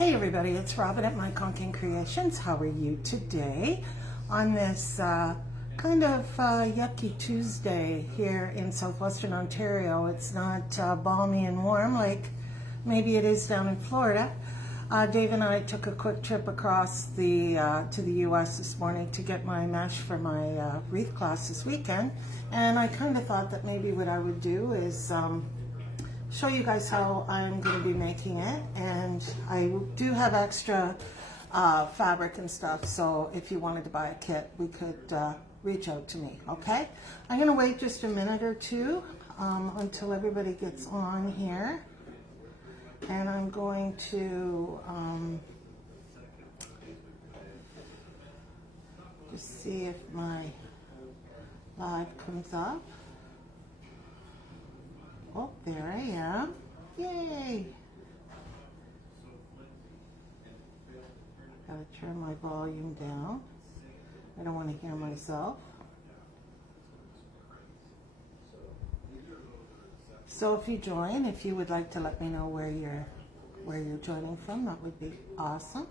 Hey everybody, it's Robin at My Conking Creations. How are you today on this kind of yucky Tuesday here in southwestern Ontario? It's not balmy and warm like maybe it is down in Florida. Dave and I took a quick trip across the to the US this morning to get my mesh for my wreath class this weekend, and I kind of thought that maybe what I would do is show you guys how I'm going to be making it. And I do have extra fabric and stuff, so if you wanted to buy a kit, we could reach out to me, okay? I'm going to wait just a minute or two until everybody gets on here, and I'm going to just see if my live comes up. Oh, there I am. Yay! Gotta turn my volume down. I don't want to hear myself. So if you join, if you would like to let me know where you're joining from, that would be awesome.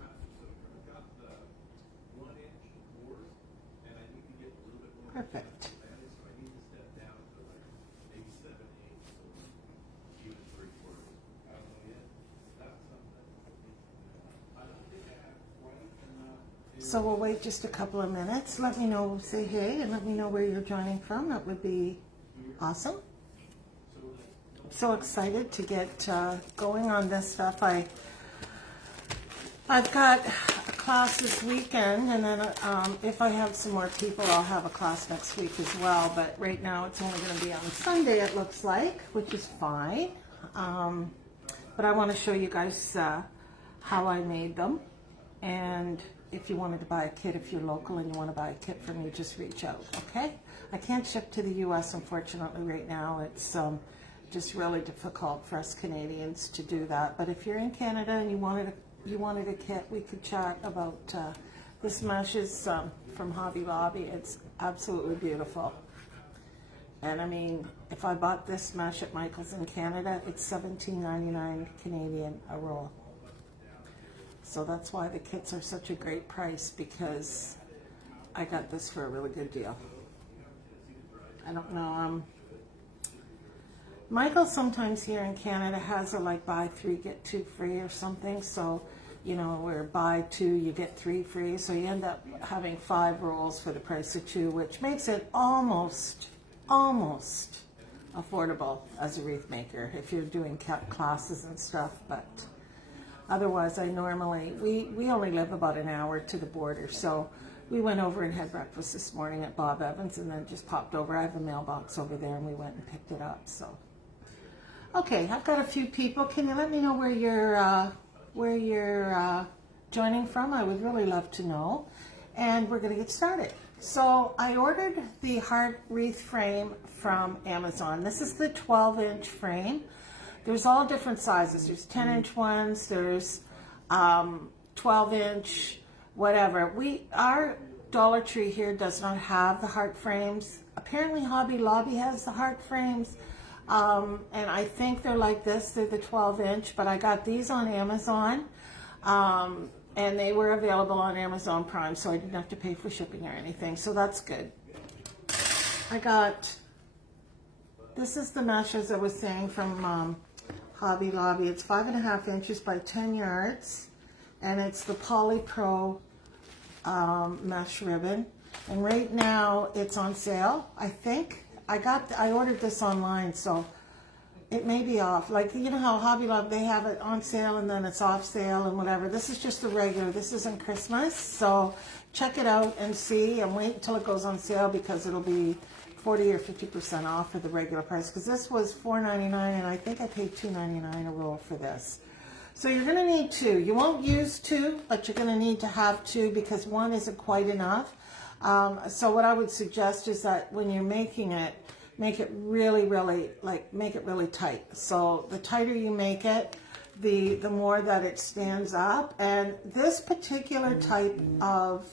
Perfect. So we'll wait just a couple of minutes. Let me know, say hey, and let me know where you're joining from. That would be awesome. So excited to get going on this stuff. I've got a class this weekend, and then if I have some more people, I'll have a class next week as well. But right now it's only going to be on Sunday, it looks like, which is fine. But I want to show you guys how I made them. And if you wanted to buy a kit, if you're local and you want to buy a kit from me, just reach out, okay? I can't ship to the US, unfortunately, right now. It's just really difficult for us Canadians to do that. But if you're in Canada and you wanted a kit, we could chat about this mesh is from Hobby Lobby. It's absolutely beautiful. And I mean, if I bought this mesh at Michael's in Canada, it's $17.99 Canadian a roll. So that's why the kits are such a great price, because I got this for a really good deal. I don't know, Michael sometimes here in Canada has a like buy 3 get 2 free or something. So, you know, where buy 2 you get 3 free. So you end up having 5 rolls for the price of 2, which makes it almost affordable as a wreath maker if you're doing classes and stuff. But otherwise, we only live about an hour to the border, so we went over and had breakfast this morning at Bob Evans, and then just popped over. I have a mailbox over there, and we went and picked it up. So, okay, I've got a few people. Can you let me know where you're joining from? I would really love to know, and we're going to get started. So I ordered the heart wreath frame from Amazon. This is the 12-inch frame. There's all different sizes. There's 10-inch ones, there's 12-inch, whatever. Our Dollar Tree here does not have the heart frames. Apparently Hobby Lobby has the heart frames, and I think they're like this. They're the 12-inch, but I got these on Amazon, and they were available on Amazon Prime, so I didn't have to pay for shipping or anything, so that's good. This is the mesh, as I was saying, from Hobby Lobby. It's 5.5 inches by 10 yards, and it's the Poly Pro mesh ribbon. And right now it's on sale. I think I ordered this online, so it may be off. Like, you know how Hobby Lobby, they have it on sale and then it's off sale and whatever. This is just the regular. This isn't Christmas, so check it out and see, and wait until it goes on sale, because it'll be 40 or 50% off of the regular price, because this was $4.99 and I think I paid $2.99 a roll for this. So you're going to need 2. You won't use 2, but you're going to need to have 2, because 1 isn't quite enough. So what I would suggest is that when you're making it, make it really tight. So the tighter you make it, the more that it stands up. And this particular type of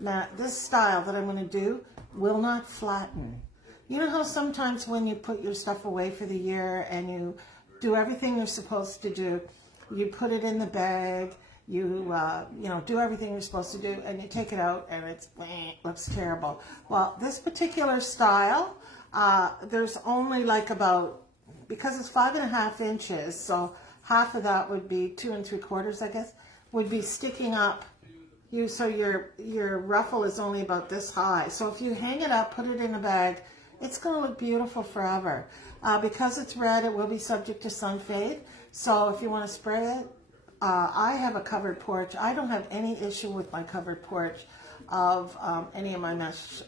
this style that I'm going to do will not flatten. You know how sometimes when you put your stuff away for the year and you do everything you're supposed to do, You put it in the bag, you know, do everything you're supposed to do, and you take it out and it looks terrible. Well, this particular style, there's only like about, because it's 5.5 inches, so half of that would be 2 3/4, I guess, would be sticking up. So your ruffle is only about this high. So if you hang it up, put it in a bag, it's going to look beautiful forever. Because it's red, it will be subject to sun fade. So if you want to spray it, I have a covered porch. I don't have any issue with my covered porch of any of my mesh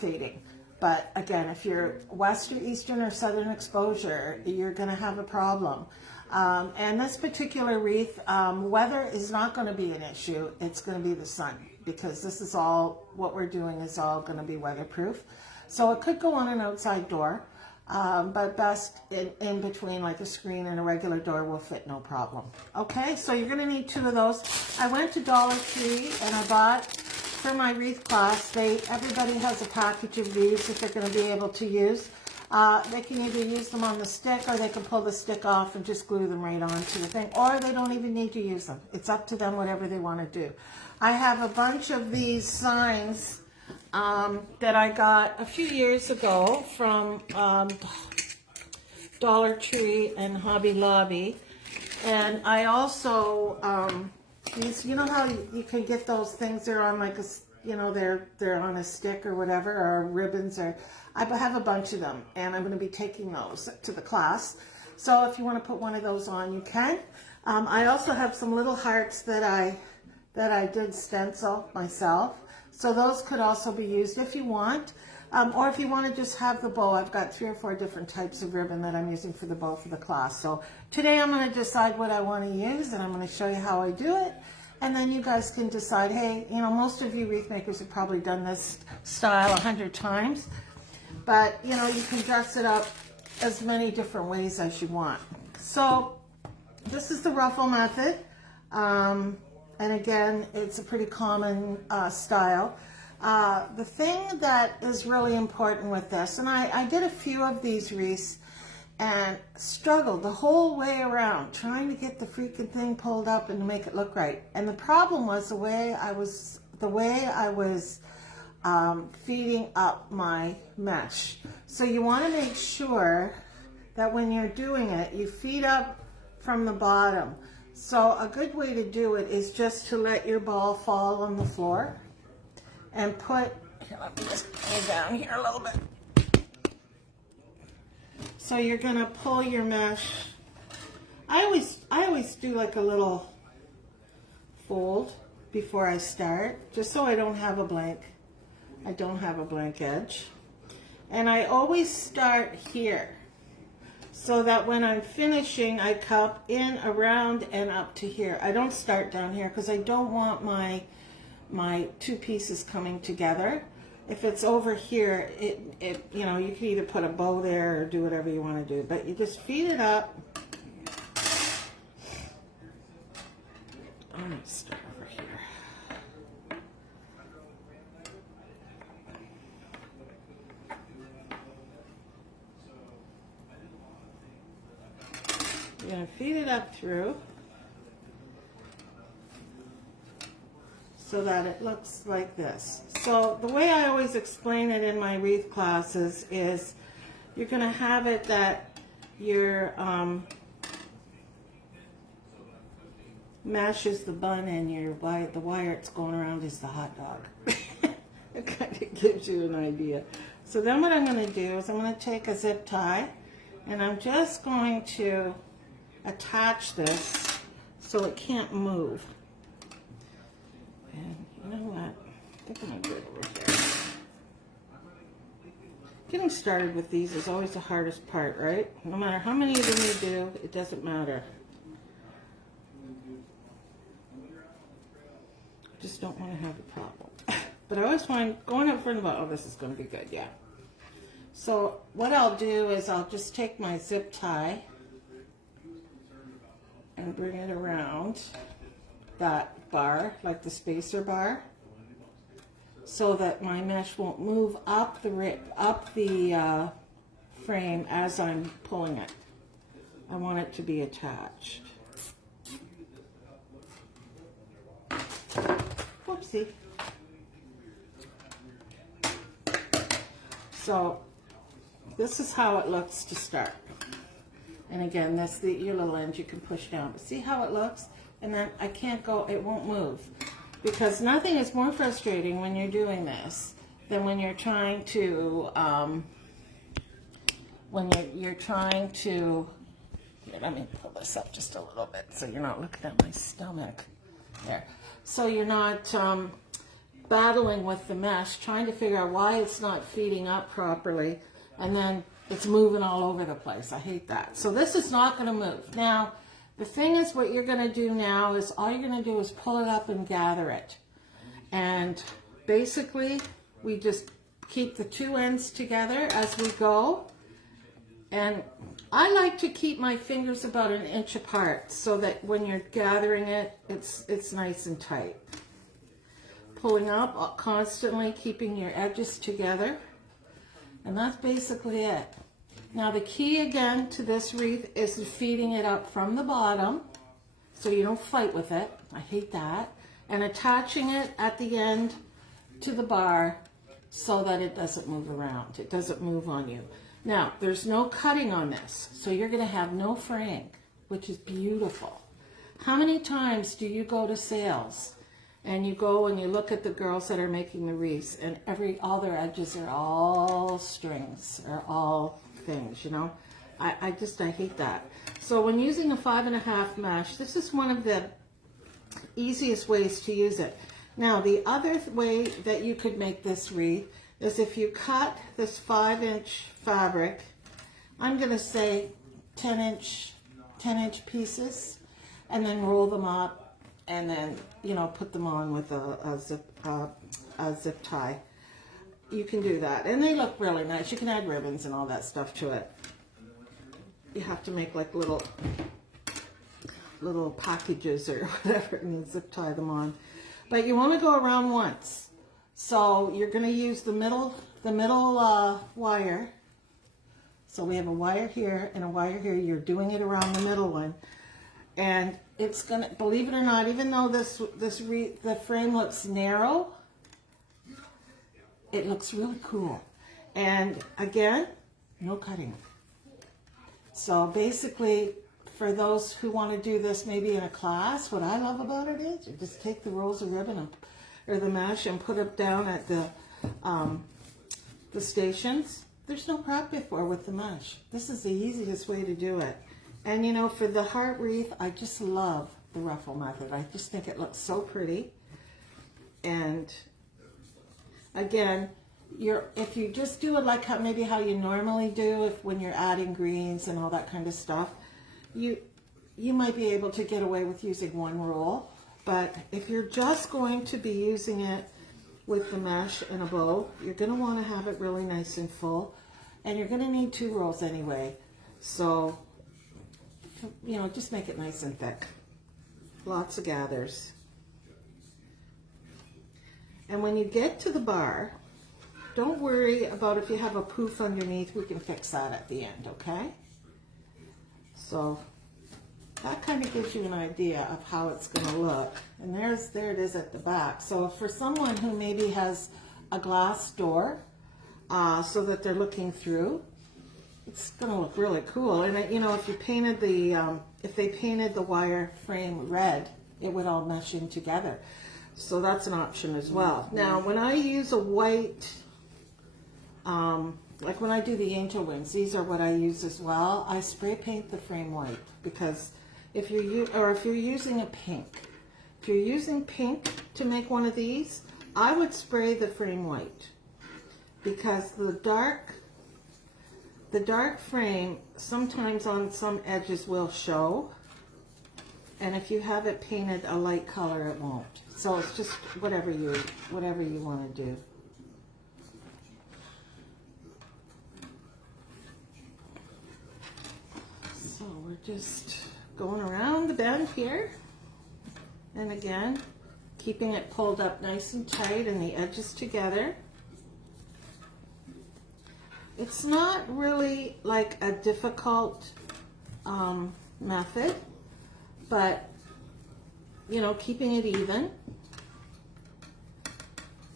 fading. But again, if you're west or eastern or southern exposure, you're going to have a problem. And this particular wreath, weather is not going to be an issue. It's going to be the sun, because this is all, what we're doing is all going to be weatherproof. So it could go on an outside door, but best in between, like a screen and a regular door will fit no problem. Okay, so you're going to need 2 of those. I went to Dollar Tree and I bought, for my wreath class, everybody has a package of these that they're going to be able to use. They can either use them on the stick, or they can pull the stick off and just glue them right onto the thing, or they don't even need to use them. It's up to them, whatever they want to do. I have a bunch of these signs that I got a few years ago from Dollar Tree and Hobby Lobby. And I also, these, you know how you can get those things, they're on like a, you know, they're on a stick or whatever, or ribbons, or I have a bunch of them, and I'm going to be taking those to the class. So if you want to put one of those on, you can. I also have some little hearts that I did stencil myself. So those could also be used if you want. Or if you want to just have the bow, I've got 3 or 4 different types of ribbon that I'm using for the bow for the class. So today I'm going to decide what I want to use, and I'm going to show you how I do it. And then you guys can decide, hey, you know, most of you wreath makers have probably done this style 100 times. But, you know, you can dress it up as many different ways as you want. So this is the ruffle method. And again, it's a pretty common style. The thing that is really important with this, and I did a few of these wreaths and struggled the whole way around trying to get the freaking thing pulled up and to make it look right. And the problem was the way I was feeding up my mesh. So you want to make sure that when you're doing it, you feed up from the bottom. So a good way to do it is just to let your ball fall on the floor and put, here, let me just lay down here a little bit. So you're going to pull your mesh. I always do like a little fold before I start, just so I don't have a blank edge. And I always start here, so that when I'm finishing, I cup in, around, and up to here. I don't start down here because I don't want my 2 pieces coming together. If it's over here, it you know, you can either put a bow there or do whatever you want to do, but you just feed it up. I'm going to start over here. You're going to feed it up through so that it looks like this. So the way I always explain it in my wreath classes is you're going to have it that your mesh is the bun and the wire it's going around is the hot dog. It kind of gives you an idea. So then what I'm going to do is I'm going to take a zip tie and I'm just going to attach this so it can't move. And you know what? I think I'm going to do it over here. Getting started with these is always the hardest part, right? No matter how many of them you do, it doesn't matter. Just don't want to have a problem. But I always find going up front about, oh, this is going to be good, yeah. So what I'll do is I'll just take my zip tie and bring it around that bar, like the spacer bar, so that my mesh won't move up the frame as I'm pulling it. I want it to be attached. Whoopsie. So this is how it looks to start. And again, that's your little end you can push down. But see how it looks? And then I can't go, it won't move. Because nothing is more frustrating when you're doing this than when you're trying to, you're trying to, here, let me pull this up just a little bit so you're not looking at my stomach. There. So you're not battling with the mesh, trying to figure out why it's not feeding up properly, and then it's moving all over the place. I hate that. So this is not going to move. Now, the thing is, what you're going to do now is all you're going to do is pull it up and gather it. And basically, we just keep the two ends together as we go. And I like to keep my fingers about 1 inch apart so that when you're gathering it, it's nice and tight. Pulling up constantly, keeping your edges together. And that's basically it. Now the key again to this wreath is feeding it up from the bottom so you don't fight with it. I hate that. And attaching it at the end to the bar so that it doesn't move around. It doesn't move on you. Now, there's no cutting on this, so you're going to have no fraying, which is beautiful. How many times do you go to sales and you go and you look at the girls that are making the wreaths and all their edges are all strings, or all things, you know? I hate that. So when using a 5.5 mesh, this is one of the easiest ways to use it. Now, the other way that you could make this wreath is if you cut this 5-inch fabric, I'm going to say 10-inch pieces, and then roll them up, and then, you know, put them on with a zip tie. You can do that, and they look really nice. You can add ribbons and all that stuff to it. You have to make like little packages or whatever, and you zip tie them on. But you want to go around once. So you're going to use the middle wire. So we have a wire here and a wire here. You're doing it around the middle one. And it's going to, believe it or not, even though the frame looks narrow, it looks really cool. And again, no cutting. So basically, for those who want to do this maybe in a class, what I love about it is you just take the rolls of ribbon or the mesh and put it down at the stations. There's no prep before with the mesh. This is the easiest way to do it. And you know, for the heart wreath, I just love the ruffle method. I just think it looks so pretty. And again, if you just do it like maybe how you normally do when you're adding greens and all that kind of stuff, you might be able to get away with using one roll. But if you're just going to be using it with the mesh and a bow, you're going to want to have it really nice and full. And you're going to need 2 rolls anyway. So, you know, just make it nice and thick. Lots of gathers. And when you get to the bar, don't worry about if you have a poof underneath. We can fix that at the end, okay? So that kind of gives you an idea of how it's going to look. And there it is at the back. So for someone who maybe has a glass door so that they're looking through, it's going to look really cool. And you know, if you painted if they painted the wire frame red, it would all mesh in together. So that's an option as well. Now, when I use a white, like when I do the angel wings, these are what I use as well. I spray paint the frame white because if you're using a pink, if you're using pink to make one of these, I would spray the frame white because the dark frame sometimes on some edges will show, and if you have it painted a light color, it won't. So it's just whatever you want to do. So we're just going around the bend here, and again, keeping it pulled up nice and tight and the edges together. It's not really like a difficult method, but you know, keeping it even.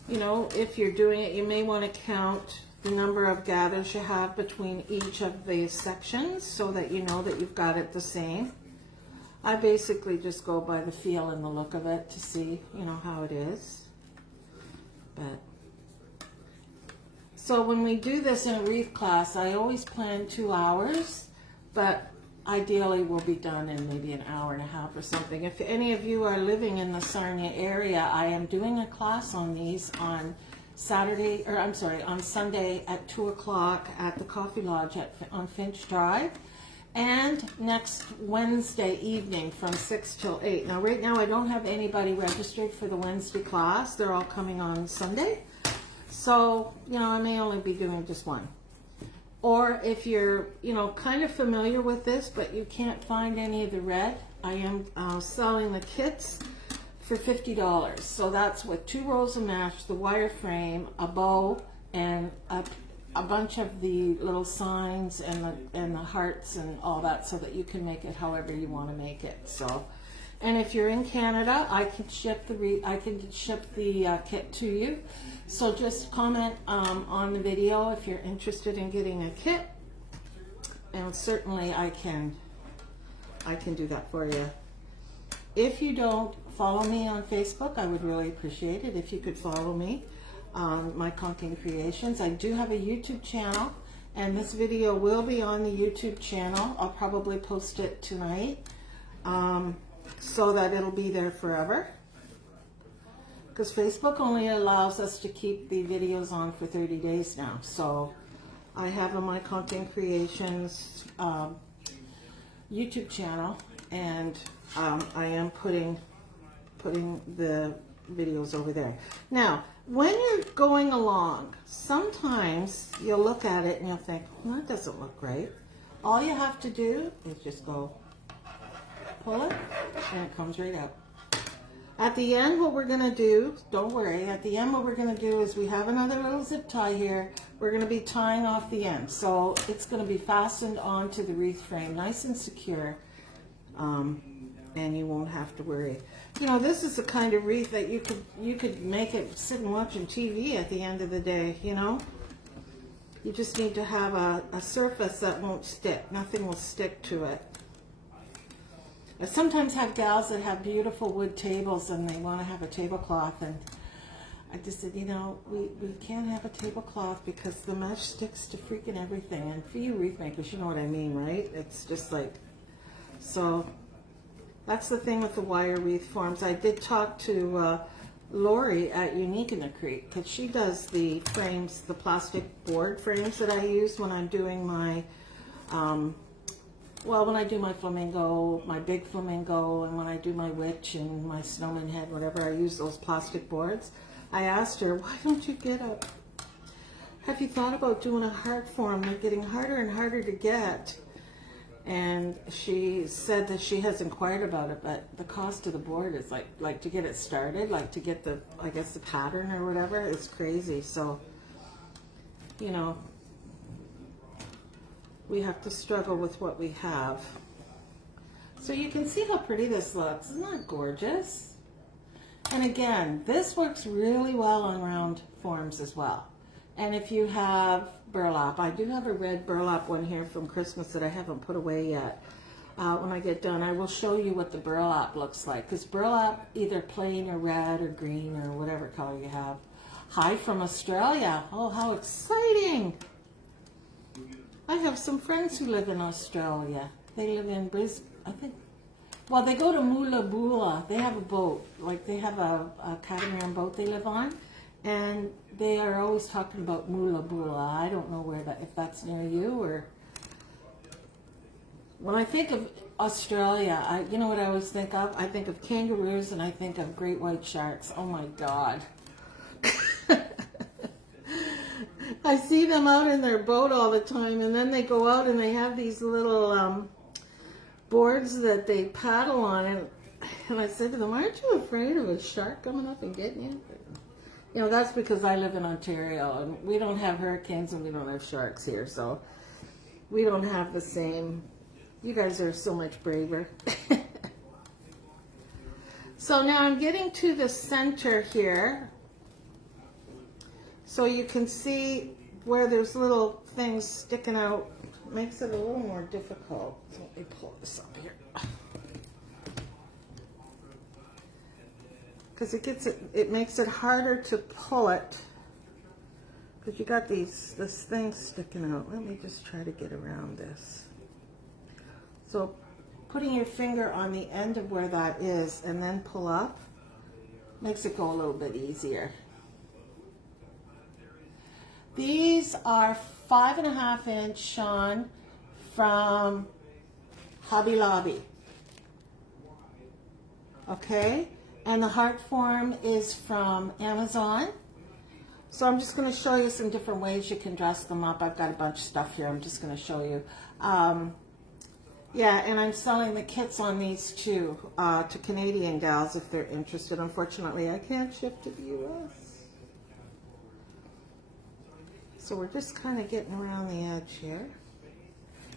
You know, if you're doing it, you may want to count the number of gathers you have between each of the sections so that you know that you've got it the same. I basically just go by the feel and the look of it to see, you know, how it is. But so when we do this in a wreath class, I always plan 2 hours, but ideally we'll be done in maybe an hour and a half or something. If any of you are living in the Sarnia area, I am doing a class on these on on Sunday at 2 o'clock at the Coffee Lodge on Finch Drive, and next Wednesday evening from 6 till 8. Now right now I don't have anybody registered for the Wednesday class. They're all coming on Sunday. So, you know, I may only be doing just one. Or if you're, you know, kind of familiar with this, but you can't find any of the red, I am selling the kits for $50. So that's with 2 rolls of mesh, the wire frame, a bow, and a bunch of the little signs and the hearts and all that, so that you can make it however you want to make it. So, and if you're in Canada, I can ship the kit to you. So just comment on the video if you're interested in getting a kit, and certainly I can do that for you. If you don't follow me on Facebook, I would really appreciate it if you could follow me on my Conking Creations. I do have a YouTube channel, and this video will be on the YouTube channel. I'll probably post it tonight so that it'll be there forever, because Facebook only allows us to keep the videos on for 30 days now. So I have on my Conking Creations YouTube channel, and I am putting the videos over there. Now, when you're going along, sometimes you'll look at it and you'll think, well, that doesn't look right. All you have to do is just go pull it, and it comes right out. At the end, what we're going to do, don't worry, at the end what we're going to do is we have another little zip tie here. We're going to be tying off the end. So it's going to be fastened onto the wreath frame, nice and secure, and you won't have to worry. You know, this is the kind of wreath that you could make it sitting watching TV at the end of the day, you know. You just need to have a surface that won't stick. Nothing will stick to it. I sometimes have gals that have beautiful wood tables and they want to have a tablecloth, and I just said, you know, we can't have a tablecloth because the mesh sticks to freaking everything. And for you wreath makers, you know what I mean, right? It's just like, so that's the thing with the wire wreath forms. I did talk to Lori at Unique in the Creek, because she does the frames, the plastic board frames that I use when I'm doing my well, when I do my flamingo, my big flamingo, and when I do my witch and my snowman head, whatever, I use those plastic boards. I asked her, why don't you get a, have you thought about doing a heart form? They're getting harder and harder to get. And she said that she has inquired about it, but the cost of the board is like to get it started, like to get the, I guess, the pattern or whatever, it's crazy. So, you know, we have to struggle with what we have. So you can see how pretty this looks. Isn't that gorgeous? And again, this works really well on round forms as well. And if you have burlap, I do have a red burlap one here from Christmas that I haven't put away yet. When I get done, I will show you what the burlap looks like, because burlap, either plain or red or green or whatever color you have. Hi from Australia. Oh, how exciting! I have some friends who live in Australia. They live in Brisbane, I think. Well, they go to Moolaboola. They have a boat. Like, they have a catamaran boat they live on. And they are always talking about Moolaboola. I don't know where that, if that's near you or... When I think of Australia, you know what I always think of? I think of kangaroos and I think of great white sharks. Oh my God. I see them out in their boat all the time, and then they go out and they have these little boards that they paddle on, and I said to them, aren't you afraid of a shark coming up and getting you? You know, that's because I live in Ontario, and we don't have hurricanes and we don't have sharks here, so we don't have the same You guys are so much braver. So now I'm getting to the center here. So you can see where there's little things sticking out. Makes it a little more difficult. So let me pull this up here. Because it makes it harder to pull it. Because you got this thing sticking out. Let me just try to get around this. So putting your finger on the end of where that is and then pull up makes it go a little bit easier. These are 5.5 inch Sean from Hobby Lobby. Okay, and the heart form is from Amazon. So I'm just going to show you some different ways you can dress them up. I've got a bunch of stuff here. I'm just going to show you. Yeah, and I'm selling the kits on these too to Canadian gals if they're interested. Unfortunately, I can't ship to the U.S. So we're just kind of getting around the edge here.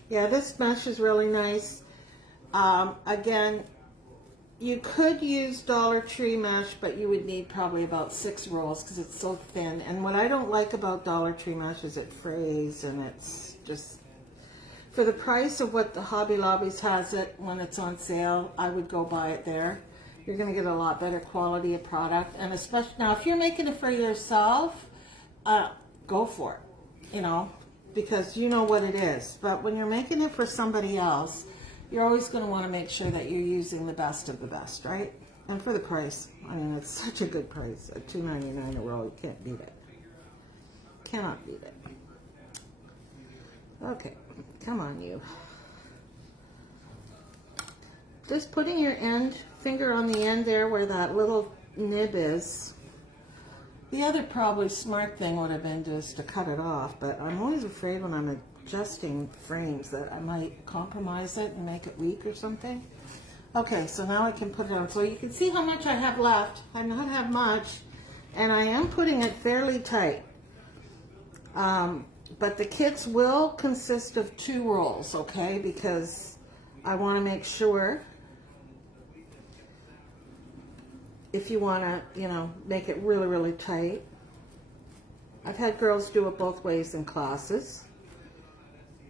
Yeah, this mesh is really nice. Again, you could use Dollar Tree mesh, but you would need probably about 6 rolls because it's so thin. And what I don't like about Dollar Tree mesh is it frays, and it's just, for the price of what the Hobby Lobbies has it when it's on sale, I would go buy it there. You're going to get a lot better quality of product. And especially, now if you're making it for yourself, go for it, you know, because you know what it is. But when you're making it for somebody else, you're always going to want to make sure that you're using the best of the best, right? And for the price, I mean, it's such a good price. At $2.99 a roll, you can't beat it. Cannot beat it. Okay, come on, you. Just putting your finger on the end there where that little nib is. The other probably smart thing would have been just to cut it off, but I'm always afraid when I'm adjusting frames that I might compromise it and make it weak or something. Okay, so now I can put it on. So you can see how much I have left. I not have much, and I am putting it fairly tight. But the kits will consist of 2 rolls, okay, because I want to make sure, if you want to, you know, make it really, really tight. I've had girls do it both ways in classes.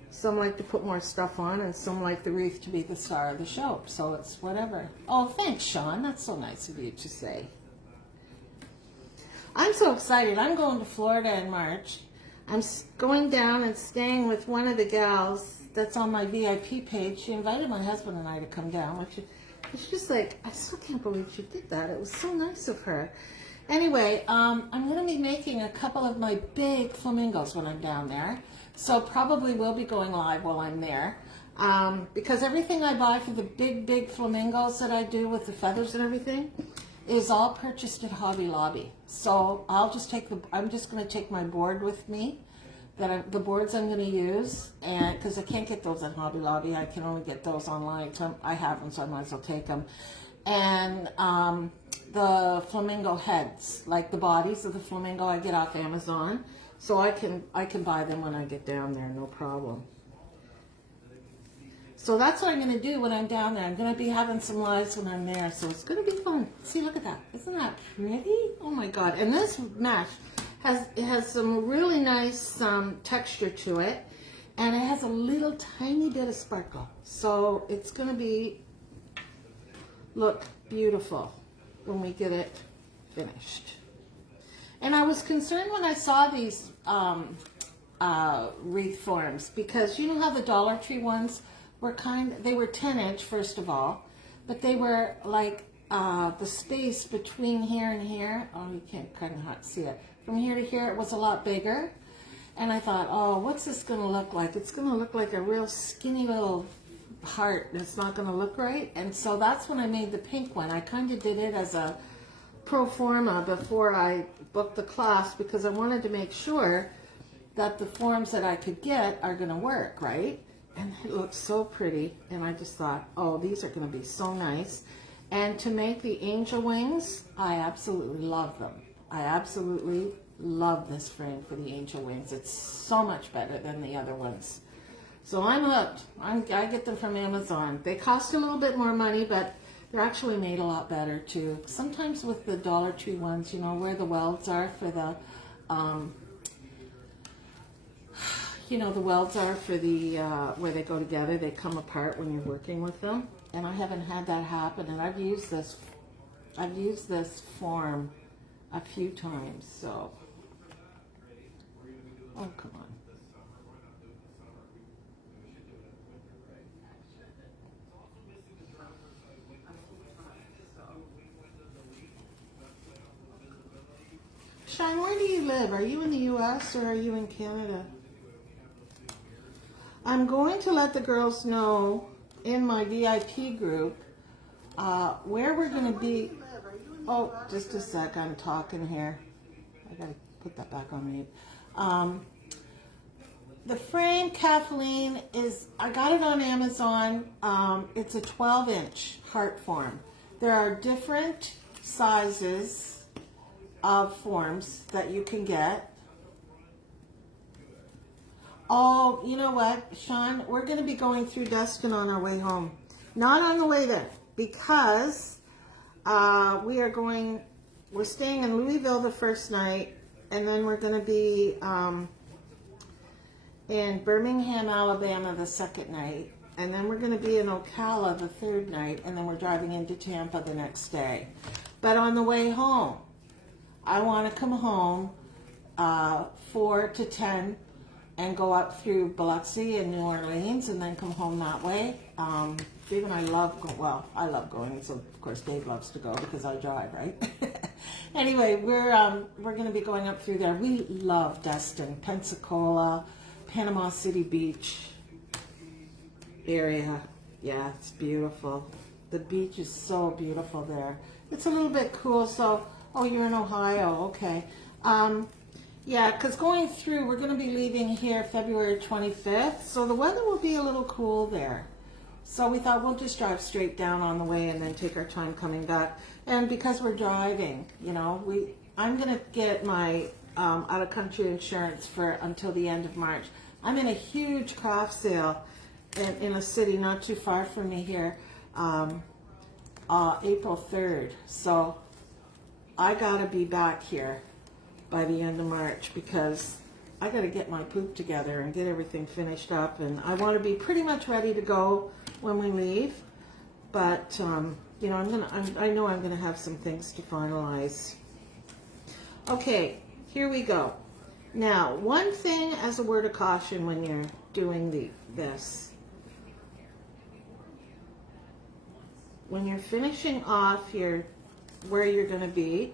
Some like to put more stuff on, and some like the wreath to be the star of the show. So it's whatever. Oh, thanks, Sean. That's so nice of you to say. I'm so excited. I'm going to Florida in March. I'm going down and staying with one of the gals that's on my VIP page. She invited my husband and I to come down, which it's just like, I still can't believe she did that. It was so nice of her. Anyway, I'm going to be making a couple of my big flamingos when I'm down there. So probably will be going live while I'm there. Because everything I buy for the big flamingos that I do with the feathers and everything is all purchased at Hobby Lobby. So I'll just I'm just going to take my board with me, the boards I'm going to use, and because I can't get those at Hobby Lobby, I can only get those online. So I have them, so I might as well take them. And the flamingo heads, like the bodies of the flamingo, I get off Amazon, so I can buy them when I get down there, no problem. So that's what I'm going to do when I'm down there. I'm going to be having some lives when I'm there, so it's going to be fun. See, look at that. Isn't that pretty? Oh my God. And this mesh has some really nice texture to it, and it has a little tiny bit of sparkle. So it's going to look beautiful when we get it finished. And I was concerned when I saw these wreath forms, because you know how the Dollar Tree ones were they were 10-inch first of all, but they were like the space between here and here. Oh, you can't kind of see it. From here to here, it was a lot bigger. And I thought, oh, what's this going to look like? It's going to look like a real skinny little heart. It's not going to look right. And so that's when I made the pink one. I kind of did it as a pro forma before I booked the class, because I wanted to make sure that the forms that I could get are going to work, right? And it looks so pretty, and I just thought, oh, these are going to be so nice. And to make the angel wings, I absolutely love them. I absolutely love this frame for the angel wings. It's so much better than the other ones. So I'm hooked. I get them from Amazon. They cost a little bit more money, but they're actually made a lot better too. Sometimes with the Dollar Tree ones, you know, where the welds are for the, you know, the welds are for the, where they go together, they come apart when you're working with them. And I haven't had that happen, and I've used this form a few times, so. Oh, come on. Sean, where do you live? Are you in the U.S. or are you in Canada? I'm going to let the girls know in my VIP group where we're going to be. Oh, just a sec. I'm talking here. I got to put that back on mute. The frame, Kathleen, I got it on Amazon. It's a 12-inch heart form. There are different sizes of forms that you can get. Oh, you know what, Sean? We're going to be going through Destin on our way home. Not on the way there, because we're staying in Louisville the first night, and then we're going to be in Birmingham, Alabama the second night, and then we're going to be in Ocala the third night, and then we're driving into Tampa the next day. But on the way home, I want to come home 4 to 10 and go up through Biloxi and New Orleans and then come home that way. Dave and I I love going, so of course Dave loves to go because I drive, right? Anyway, we're going to be going up through there. We love Destin, Pensacola, Panama City Beach area. Yeah, it's beautiful. The beach is so beautiful there. It's a little bit cool, so, oh, you're in Ohio, okay. Yeah, because going through, we're going to be leaving here February 25th, so the weather will be a little cool there. So we thought we'll just drive straight down on the way and then take our time coming back. And because we're driving, you know, I'm going to get my out-of-country insurance for until the end of March. I'm in a huge craft sale in a city not too far from me here, April 3rd. So I got to be back here by the end of March because I got to get my poop together and get everything finished up, and I want to be pretty much ready to go when we leave. But you know, I know I'm gonna have some things to finalize. Okay, here we go. Now, one thing as a word of caution when you're doing this, when you're finishing off where you're gonna be,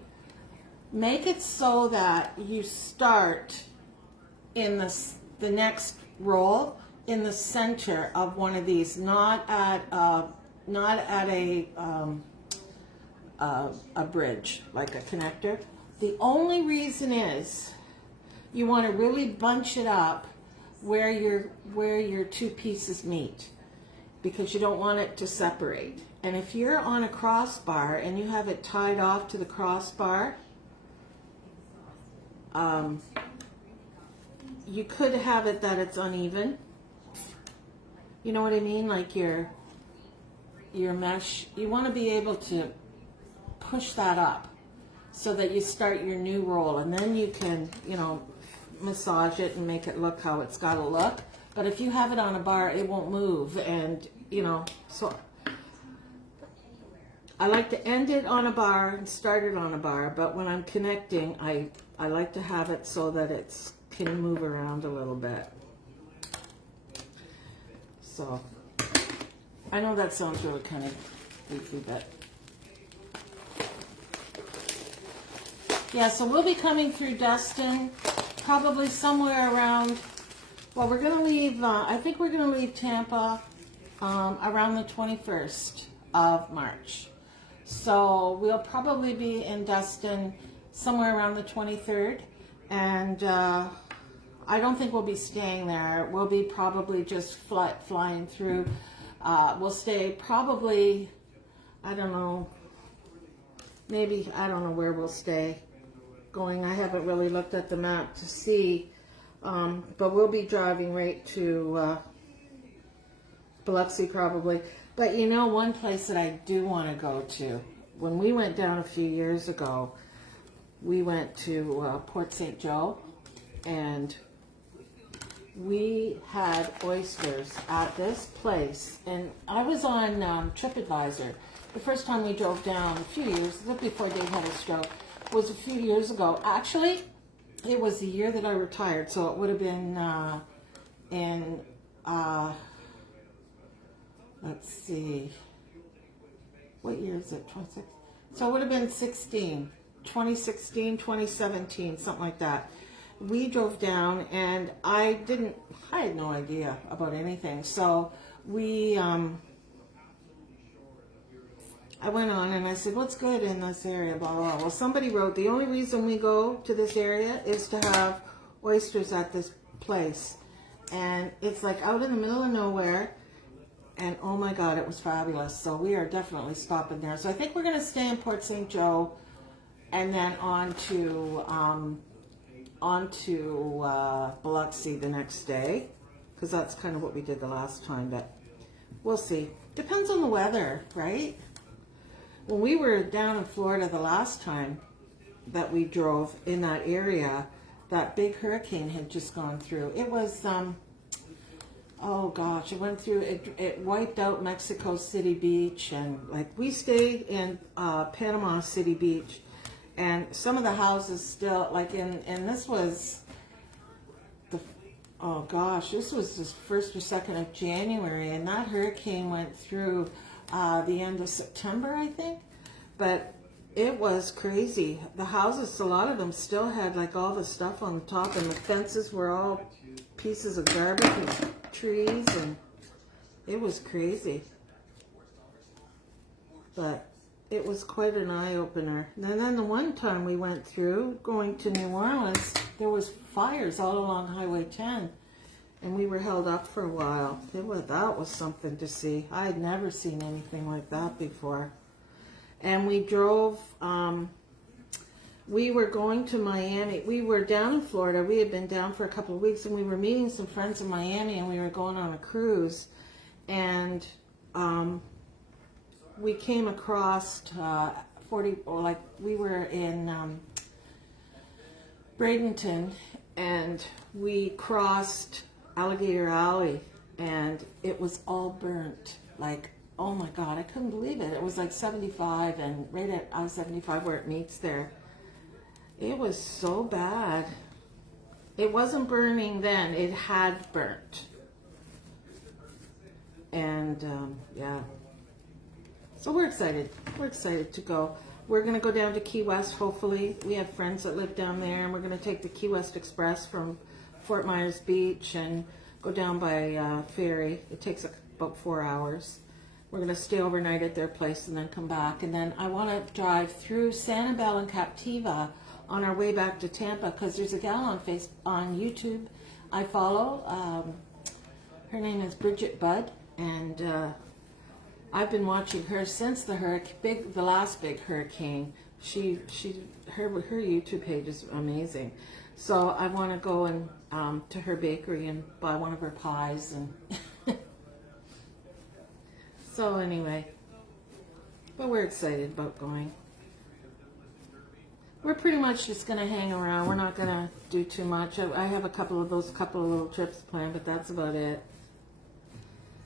make it so that you start in the next roll in the center of one of these, not at a bridge, like a connector. The only reason is you want to really bunch it up where your two pieces meet, because you don't want it to separate. And if you're on a crossbar and you have it tied off to the crossbar, you could have it that it's uneven. You know what I mean? Like your mesh, you want to be able to push that up so that you start your new roll, and then you can, you know, massage it and make it look how it's got to look. But if you have it on a bar, it won't move, and you know, so I like to end it on a bar and start it on a bar, but when I'm connecting, I like to have it so that it can move around a little bit. So, I know that sounds really kind of goofy, but yeah, so we'll be coming through Destin probably somewhere around, well, we're going to leave, I think we're going to leave Tampa around the 21st of March. So we'll probably be in Destin somewhere around the 23rd, and I don't think we'll be staying there. We'll be probably just flying through. We'll stay probably, I don't know, maybe, I don't know where we'll stay going. I haven't really looked at the map to see, but we'll be driving right to Biloxi probably. But you know, one place that I do want to go to, when we went down a few years ago, we went to Port St. Joe, and we had oysters at this place. And I was on TripAdvisor. The first time we drove down a few years, before Dave had a stroke, was a few years ago. Actually, it was the year that I retired, so it would have been let's see, what year is it, 26? So it would have been 2016, 2017, something like that. We drove down, and I had no idea about anything. So I went on and I said, what's good in this area, blah, blah, blah. Well, somebody wrote, the only reason we go to this area is to have oysters at this place. And it's like out in the middle of nowhere. And oh my God, it was fabulous. So we are definitely stopping there. So I think we're going to stay in Port St. Joe and then on to Biloxi the next day. Because that's kind of what we did the last time. But we'll see. Depends on the weather, right? When we were down in Florida the last time that we drove in that area, that big hurricane had just gone through. It was, oh gosh, it went through, it wiped out Mexico City Beach, and like we stayed in Panama City Beach, and some of the houses still, like and this was oh gosh, this was the 1st or 2nd of January, and that hurricane went through the end of September, I think. But it was crazy. The houses, a lot of them still had like all the stuff on the top, and the fences were all pieces of garbage and trees, and it was crazy. But it was quite an eye-opener. And then the one time we went through, going to New Orleans, there was fires all along Highway 10. And we were held up for a while. That was something to see. I had never seen anything like that before. And we drove, we were going to Miami. We were down in Florida. We had been down for a couple of weeks, and we were meeting some friends in Miami, and we were going on a cruise. And we came across we were in Bradenton, and we crossed Alligator Alley, and it was all burnt. Like, oh my God, I couldn't believe it. It was like 75, and right at I-75 where it meets there. It was so bad. It wasn't burning then. It had burnt. And yeah. So we're excited. We're excited to go. We're going to go down to Key West, hopefully. We have friends that live down there, and we're going to take the Key West Express from Fort Myers Beach and go down by ferry. It takes about 4 hours. We're going to stay overnight at their place and then come back. And then I want to drive through Sanibel and Captiva on our way back to Tampa, because there's a gal on YouTube I follow. Her name is Bridget Budd, and I've been watching her since the last big hurricane. Her YouTube page is amazing. So I want to go and to her bakery and buy one of her pies, and so anyway, but we're excited about going. We're pretty much just going to hang around. We're not going to do too much. I have a couple of little trips planned, but that's about it.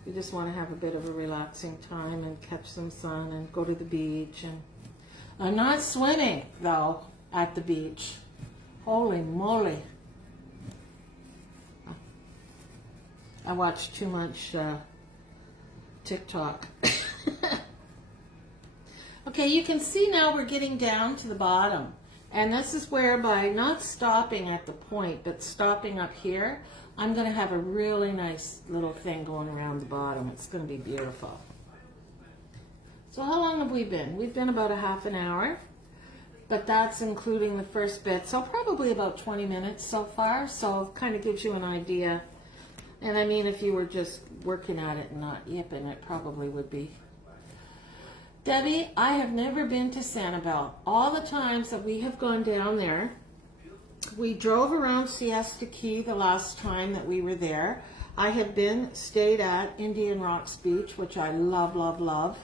We just want to have a bit of a relaxing time and catch some sun and go to the beach. And I'm not swimming, though, at the beach. Holy moly. I watch too much TikTok. Okay, you can see now we're getting down to the bottom. And this is where, by not stopping at the point, but stopping up here, I'm going to have a really nice little thing going around the bottom. It's going to be beautiful. So how long have we been? We've been about a half an hour, but that's including the first bit. So probably about 20 minutes so far. So kind of gives you an idea. And I mean, if you were just working at it and not yipping, it probably would be. Debbie, I have never been to Sanibel. All the times that we have gone down there, we drove around Siesta Key the last time that we were there. I have stayed at Indian Rocks Beach, which I love, love, love.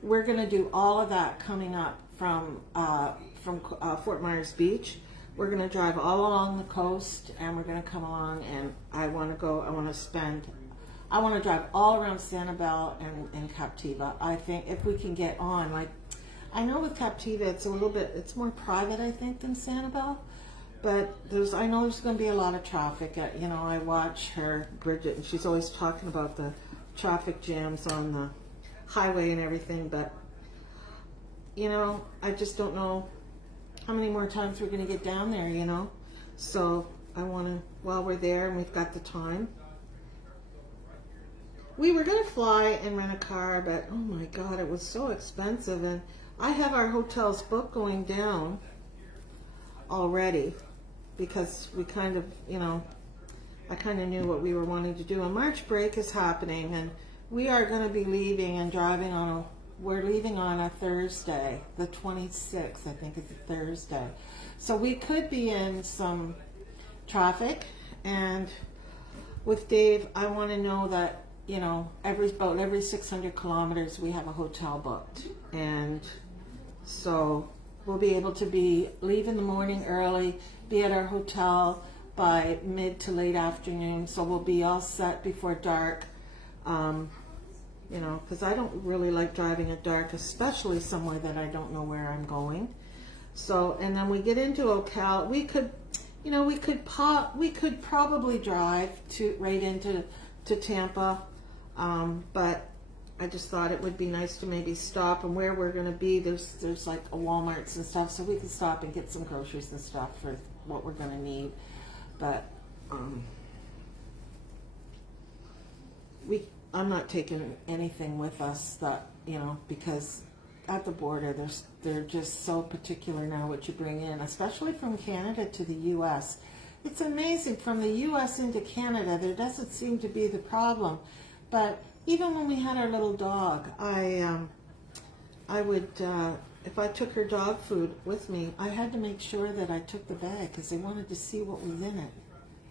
We're going to do all of that coming up from Fort Myers Beach. We're going to drive all along the coast, and we're going to come along, and I want to drive all around Sanibel and Captiva. I think if we can get on, like, I know with Captiva it's more private, I think, than Sanibel, but I know there's going to be a lot of traffic. You know, I watch her, Bridget, and she's always talking about the traffic jams on the highway and everything, but, you know, I just don't know how many more times we're going to get down there, you know. So I want to, while we're there and we've got the time. We were going to fly and rent a car, but oh my God, it was so expensive. And I have our hotels booked going down already because we kind of, you know, I kind of knew what we were wanting to do. And March break is happening, and we are going to be leaving and driving we're leaving on a Thursday, the 26th, I think it's a Thursday. So we could be in some traffic, and with Dave, I want to know that, you know, about every 600 kilometers we have a hotel booked. And so we'll be able to leave in the morning early, be at our hotel by mid to late afternoon. So we'll be all set before dark. You know, because I don't really like driving at dark, especially somewhere that I don't know where I'm going. So, and then we get into Ocala. We could probably drive right into Tampa, but I just thought it would be nice to maybe stop, and where we're going to be, there's like a Walmart's and stuff, so we can stop and get some groceries and stuff for what we're going to need. But I'm not taking anything with us that, you know, because at the border they're just so particular now what you bring in, especially from Canada to the U.S. It's amazing, from the U.S. into Canada there doesn't seem to be the problem, but even when we had our little dog, I would if I took her dog food with me, I had to make sure that I took the bag because they wanted to see what was in it.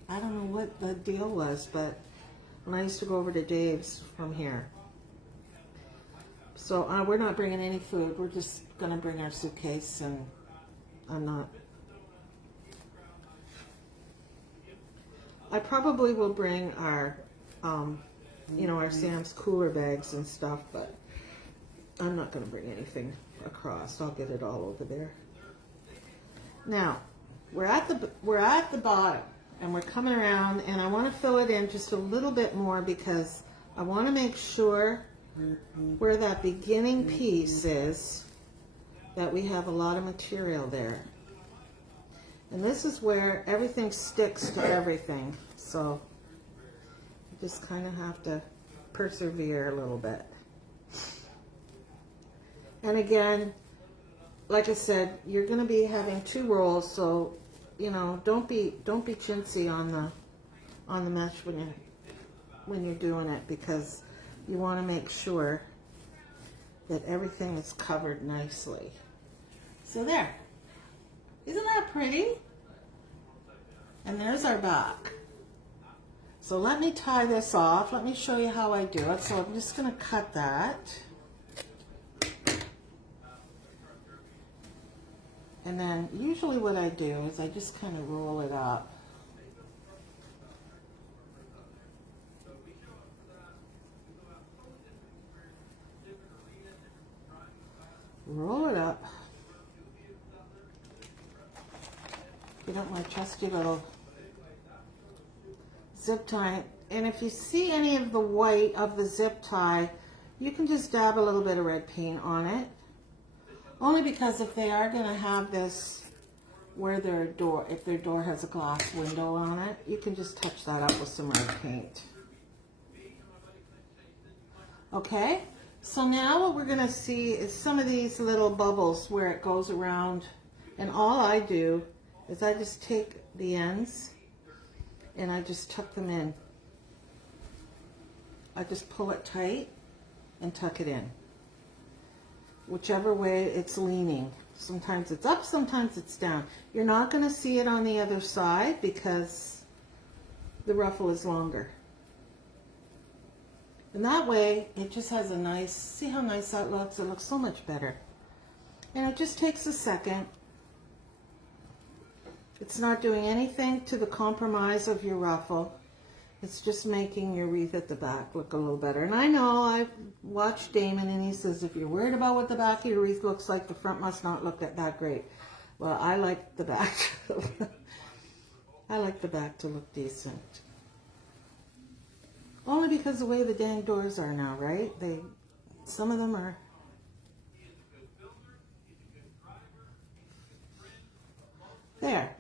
I don't know what the deal was, but when I used to go over to Dave's from here. So we're not bringing any food. We're just going to bring our suitcase, and I probably will bring our, you know, our Sam's cooler bags and stuff, but I'm not going to bring anything across. I'll get it all over there. Now, we're at the bottom. And we're coming around, and I want to fill it in just a little bit more because I want to make sure where that beginning piece is that we have a lot of material there. And this is where everything sticks to everything. So you just kind of have to persevere a little bit. And again, like I said, you're going to be having 2 rolls, so you know, don't be chintzy on the mesh when you're doing it, because you want to make sure that everything is covered nicely. So there. Isn't that pretty? And there's our back. So let me tie this off. Let me show you how I do it. So I'm just going to cut that. And then usually what I do is I just kind of roll it up. Roll it up. Get out my trusty little zip tie. And if you see any of the white of the zip tie, you can just dab a little bit of red paint on it. Only because if they are going to have this where if their door has a glass window on it, you can just touch that up with some red paint. Okay, so now what we're going to see is some of these little bubbles where it goes around, and all I do is I just take the ends and I just tuck them in. I just pull it tight and tuck it in. Whichever way it's leaning. Sometimes it's up, sometimes it's down. You're not going to see it on the other side because the ruffle is longer. And that way, it just has a nice, see how nice that looks? It looks so much better. And it just takes a second. It's not doing anything to the compromise of your ruffle. It's just making your wreath at the back look a little better. And I know, I've watched Damon and he says, if you're worried about what the back of your wreath looks like, the front must not look that great. Well, I like the back. I like the back to look decent. Only because the way the dang doors are now, right? Some of them are. There.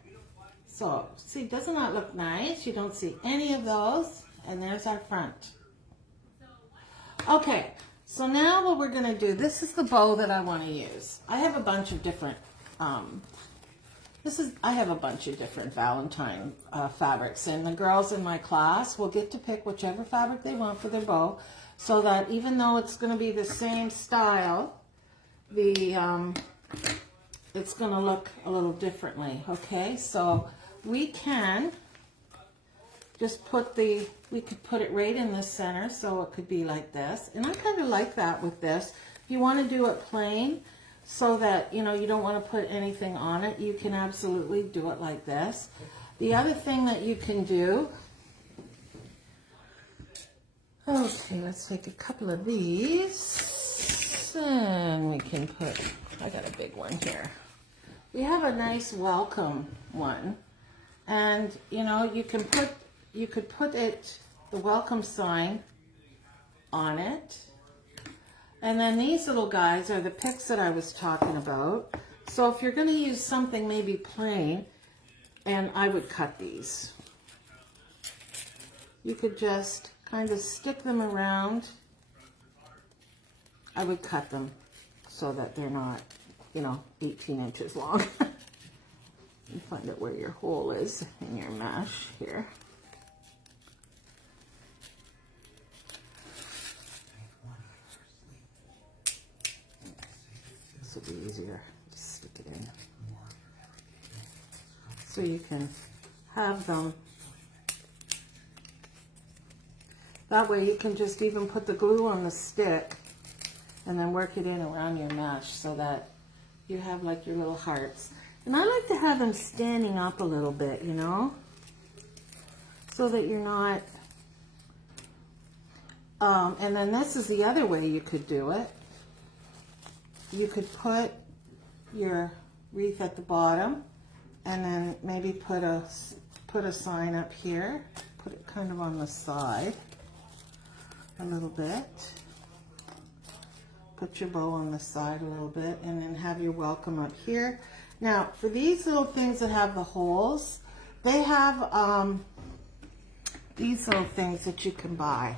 So, see, doesn't that look nice? You don't see any of those. And there's our front. Okay, so now what we're going to do, this is the bow that I want to use. I have a bunch of different, I have a bunch of different Valentine fabrics. And the girls in my class will get to pick whichever fabric they want for their bow. So that even though it's going to be the same style, it's going to look a little differently. Okay, so we can just we could put it right in the center, so it could be like this. And I kind of like that with this. If you want to do it plain, so that, you know, you don't want to put anything on it, you can absolutely do it like this. The other thing that you can do, okay, let's take a couple of these, and we can put, I got a big one here. We have a nice welcome one. And, you know, you could put the welcome sign on it. And then these little guys are the picks that I was talking about. So if you're going to use something maybe plain, and I would cut these. You could just kind of stick them around. I would cut them so that they're not, you know, 18 inches long. You find out where your hole is in your mesh here. This will be easier. Just stick it in. So you can have them. That way you can just even put the glue on the stick and then work it in around your mesh so that you have like your little hearts. And I like to have them standing up a little bit, you know, so that you're not, and then this is the other way you could do it. You could put your wreath at the bottom and then maybe put a sign up here, put it kind of on the side a little bit. Put your bow on the side a little bit and then have your welcome up here. Now, for these little things that have the holes, they have these little things that you can buy.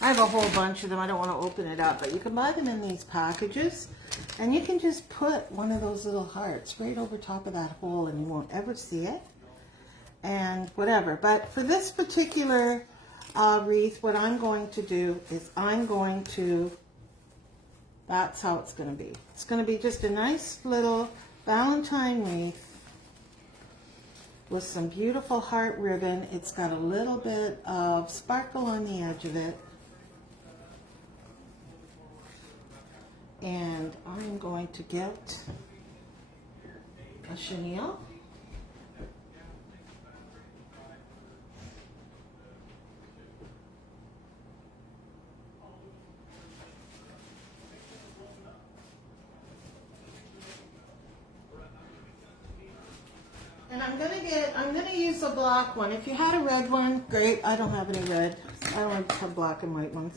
I have a whole bunch of them. I don't want to open it up, but you can buy them in these packages. And you can just put one of those little hearts right over top of that hole and you won't ever see it. And whatever. But for this particular wreath, what I'm going to do is that's how it's going to be. It's going to be just a nice little Valentine wreath with some beautiful heart ribbon. It's got a little bit of sparkle on the edge of it. And I'm going to get a chenille. And I'm gonna use a black one. If you had a red one, great. I don't have any red. I don't have black and white ones.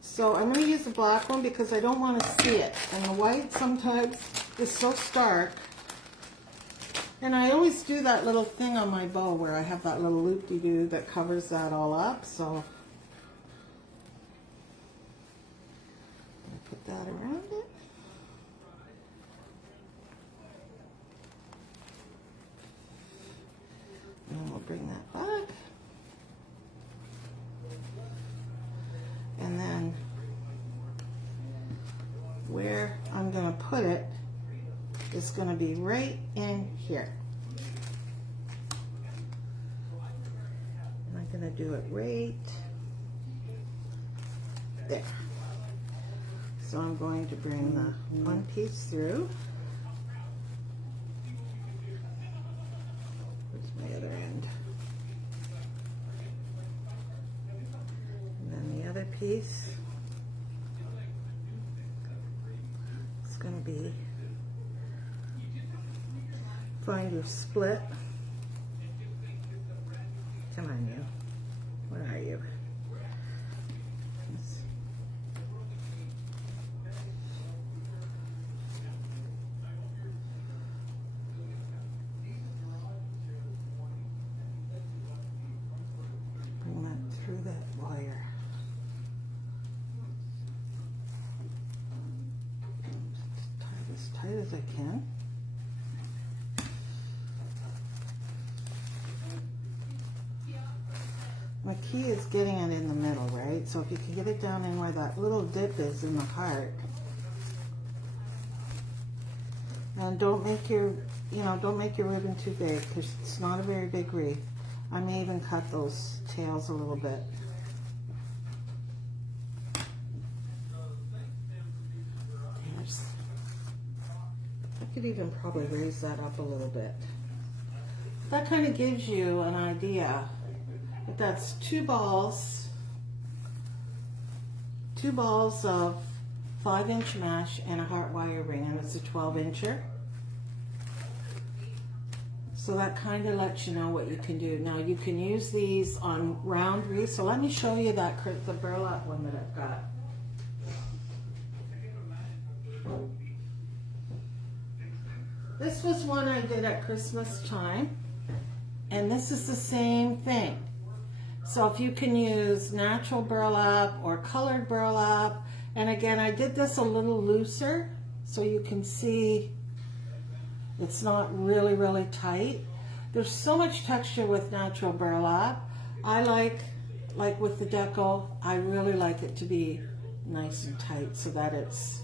So I'm gonna use the black one because I don't want to see it. And the white sometimes is so stark. And I always do that little thing on my bow where I have that little loop-de-doo that covers that all up. So put that around it. And we'll bring that back. And then where I'm going to put it is going to be right in here. And I do it right there. So I'm going to bring the one piece through. Where's my other end? And then the other piece is going to be, find your split. Come on, you. Where are you? Bring that through that wire. Tie it as tight as I can. My key is getting it in the middle, right? So if you can get it down in where that little dip is in the heart. And don't make your, don't make your ribbon too big because it's not a very big wreath. I may even cut those tails a little bit. I could even probably raise that up a little bit. That kind of gives you an idea. But that's two balls of 5-inch mesh and a heart wire ring, and it's a 12-incher. So that kind of lets you know what you can do. Now you can use these on round wreaths. So let me show you that the burlap one that I've got. This was one I did at Christmas time, and this is the same thing. So if you can use natural burlap or colored burlap, and again, I did this a little looser so you can see it's not really, really tight. There's so much texture with natural burlap. I like with the deco, I really like it to be nice and tight so that it's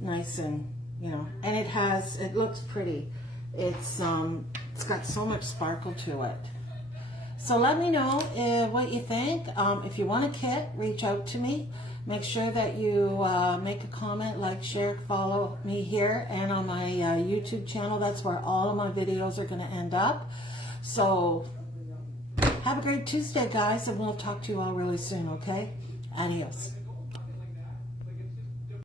nice and, and it looks pretty. It's got so much sparkle to it. So let me know what you think. If you want a kit, reach out to me. Make sure that you make a comment, like, share, follow me here and on my YouTube channel. That's where all of my videos are going to end up. So have a great Tuesday, guys, and we'll talk to you all really soon, okay? Adios.